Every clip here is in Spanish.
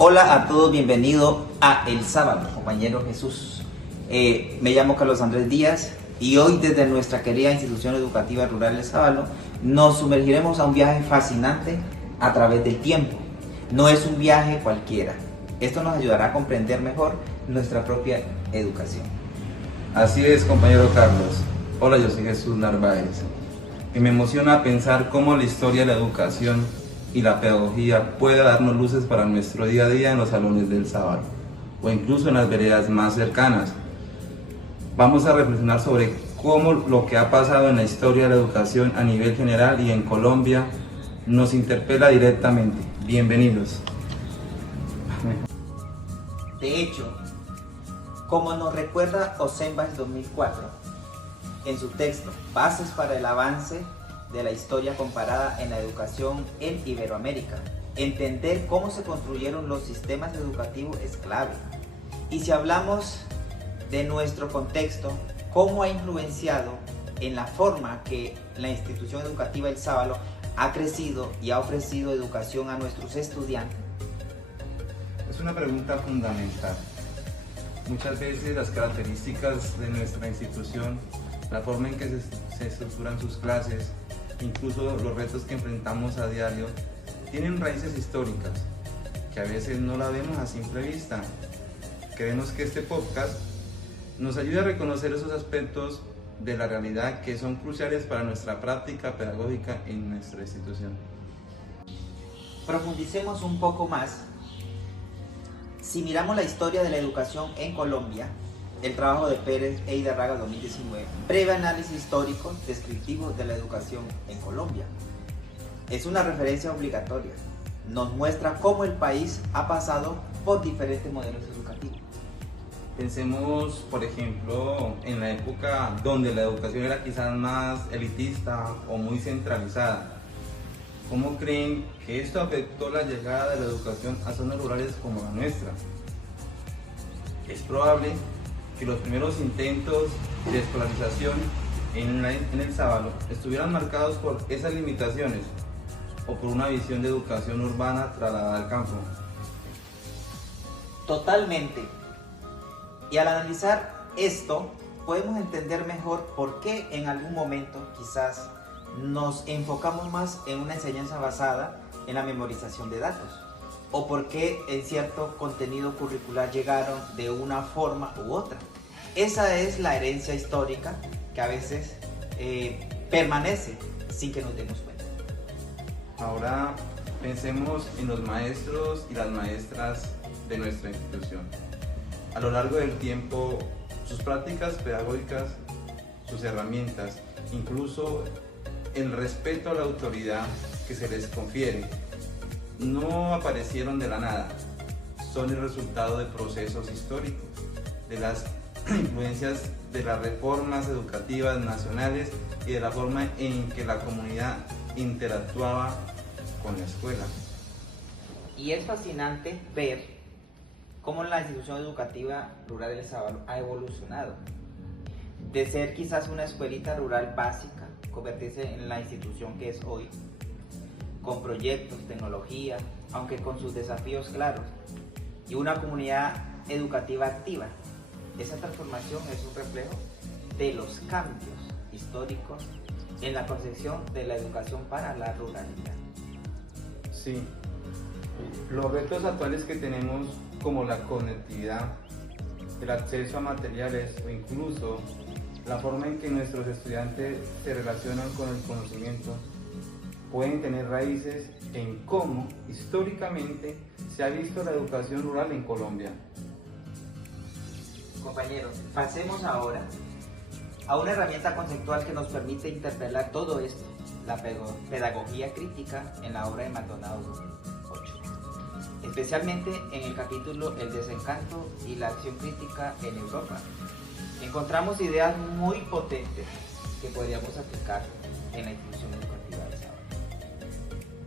Hola a todos, bienvenido a El Sábalo, compañero Jesús. Me llamo Carlos Andrés Díaz y hoy desde nuestra querida institución educativa rural El Sábalo nos sumergiremos a un viaje fascinante a través del tiempo. No es un viaje cualquiera. Esto nos ayudará a comprender mejor nuestra propia educación. Así es, compañero Carlos. Hola, yo soy Jesús Narváez. Y me emociona pensar cómo la historia de la educación y la pedagogía puede darnos luces para nuestro día a día en los salones del Sábalo o incluso en las veredas más cercanas. Vamos a reflexionar sobre cómo lo que ha pasado en la historia de la educación a nivel general y en Colombia nos interpela directamente. Bienvenidos. De hecho, como nos recuerda Osenbach 2004, en su texto Bases para el avance de la historia comparada en la educación en Iberoamérica, entender cómo se construyeron los sistemas educativos es clave. Y si hablamos de nuestro contexto, cómo ha influenciado en la forma que la institución educativa El Sábalo ha crecido y ha ofrecido educación a nuestros estudiantes. Es una pregunta fundamental. Muchas veces las características de nuestra institución, la forma en que se estructuran sus clases, incluso los retos que enfrentamos a diario, tienen raíces históricas que a veces no la vemos a simple vista. Queremos que este podcast nos ayude a reconocer esos aspectos de la realidad que son cruciales para nuestra práctica pedagógica en nuestra institución. Profundicemos un poco más. Si miramos la historia de la educación en Colombia, el trabajo de Pérez e Idarraga 2019, breve análisis histórico descriptivo de la educación en Colombia. Es una referencia obligatoria. Nos muestra cómo el país ha pasado por diferentes modelos educativos. Pensemos, por ejemplo, en la época donde la educación era quizás más elitista o muy centralizada. ¿Cómo creen que esto afectó la llegada de la educación a zonas rurales como la nuestra? Es probable que los primeros intentos de escolarización en El Sábalo estuvieran marcados por esas limitaciones o por una visión de educación urbana trasladada al campo. Totalmente. Y al analizar esto, podemos entender mejor por qué en algún momento quizás nos enfocamos más en una enseñanza basada en la memorización de datos, o por qué en cierto contenido curricular llegaron de una forma u otra. Esa es la herencia histórica que a veces permanece sin que nos demos cuenta. Ahora pensemos en los maestros y las maestras de nuestra institución. A lo largo del tiempo, sus prácticas pedagógicas, sus herramientas, incluso el respeto a la autoridad que se les confiere, no aparecieron de la nada. Son el resultado de procesos históricos, de las influencias de las reformas educativas nacionales y de la forma en que la comunidad interactuaba con la escuela. Y es fascinante ver cómo la institución educativa rural del Sábalo ha evolucionado. De ser quizás una escuelita rural básica, convertirse en la institución que es hoy, con proyectos, tecnología, aunque con sus desafíos claros, y una comunidad educativa activa. Esa transformación es un reflejo de los cambios históricos en la concepción de la educación para la ruralidad. Sí, los retos actuales que tenemos, como la conectividad, el acceso a materiales o incluso la forma en que nuestros estudiantes se relacionan con el conocimiento, pueden tener raíces en cómo históricamente se ha visto la educación rural en Colombia. Compañeros, pasemos ahora a una herramienta conceptual que nos permite interpretar todo esto, la pedagogía crítica en la obra de Maldonado 2008, especialmente en el capítulo El desencanto y la acción crítica en Europa. Encontramos ideas muy potentes que podríamos aplicar en la institución educativa del Sábalo.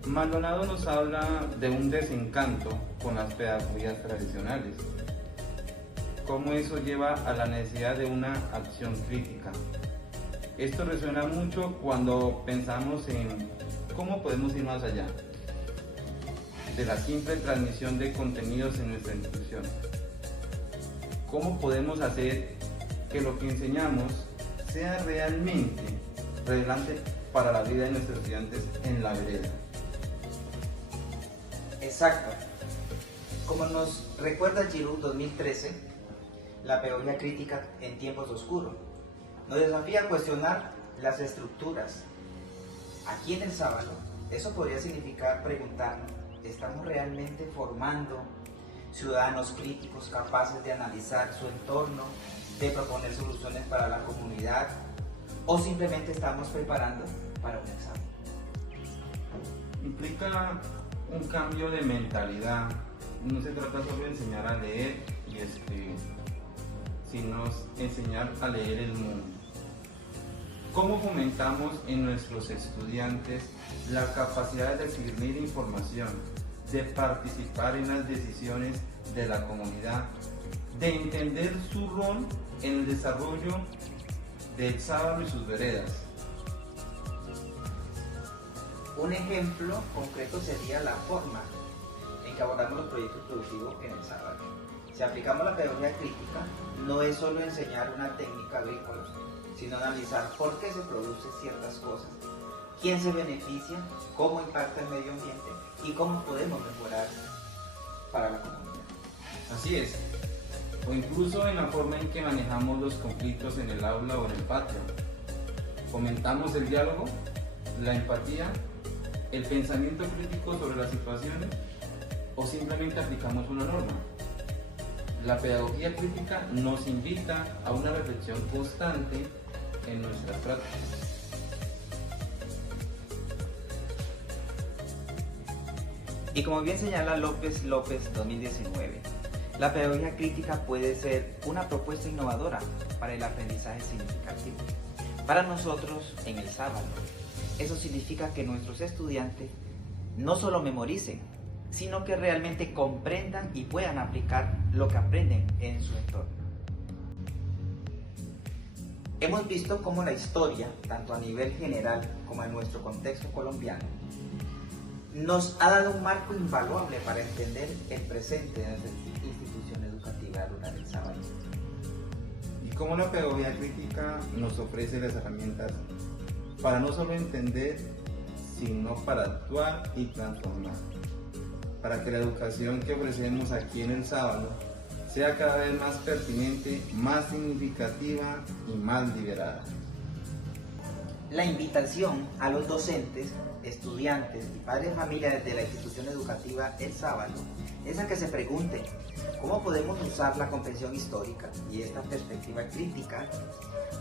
Maldonado nos habla de un desencanto con las pedagogías tradicionales, cómo eso lleva a la necesidad de una acción crítica. Esto resuena mucho cuando pensamos en cómo podemos ir más allá. de la simple transmisión de contenidos en nuestra institución. ¿Cómo podemos hacer que lo que enseñamos sea realmente relevante para la vida de nuestros estudiantes en la vereda? Exacto. Como nos recuerda Giroux 2013, la pedagogía crítica en tiempos oscuros nos desafía a cuestionar las estructuras. Aquí en el sábado, eso podría significar preguntarnos, ¿estamos realmente formando ciudadanos críticos capaces de analizar su entorno, de proponer soluciones para la comunidad, o simplemente estamos preparando para un examen? Implica un cambio de mentalidad. No se trata solo de enseñar a leer, sino enseñar a leer el mundo. ¿Cómo fomentamos en nuestros estudiantes la capacidad de recibir información, de participar en las decisiones de la comunidad, de entender su rol en el desarrollo del sábado y sus veredas? Un ejemplo concreto sería la forma en que abordamos los proyectos productivos en el sábado. Si aplicamos la pedagogía crítica, no es solo enseñar una técnica agrícola, sino analizar por qué se producen ciertas cosas, quién se beneficia, cómo impacta el medio ambiente y cómo podemos mejorar para la comunidad. Así es, o incluso en la forma en que manejamos los conflictos en el aula o en el patio. Fomentamos el diálogo, la empatía, el pensamiento crítico sobre las situaciones, o simplemente aplicamos una norma. La pedagogía crítica nos invita a una reflexión constante en nuestras prácticas. Y como bien señala López 2019, la pedagogía crítica puede ser una propuesta innovadora para el aprendizaje significativo. Para nosotros, en el sábado, eso significa que nuestros estudiantes no solo memoricen, sino que realmente comprendan y puedan aplicar lo que aprenden en su entorno. Hemos visto cómo la historia, tanto a nivel general como en nuestro contexto colombiano, nos ha dado un marco invaluable para entender el presente de nuestra institución educativa rural del sábado. Y cómo la pedagogía crítica nos ofrece las herramientas para no solo entender, sino para actuar y transformar, para que la educación que ofrecemos aquí en el sábado sea cada vez más pertinente, más significativa y más liberada. La invitación a los docentes, estudiantes y padres de familia de la institución educativa El Sábalo es a que se pregunten cómo podemos usar la comprensión histórica y esta perspectiva crítica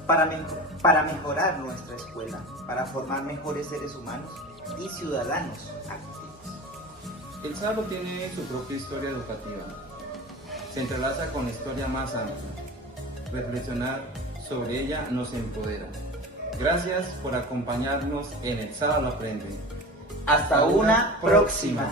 para mejorar nuestra escuela, para formar mejores seres humanos y ciudadanos activos. El sábado tiene su propia historia educativa. Se entrelaza con la historia más amplia. Reflexionar sobre ella nos empodera. Gracias por acompañarnos en El Sábado Aprende. Hasta una próxima.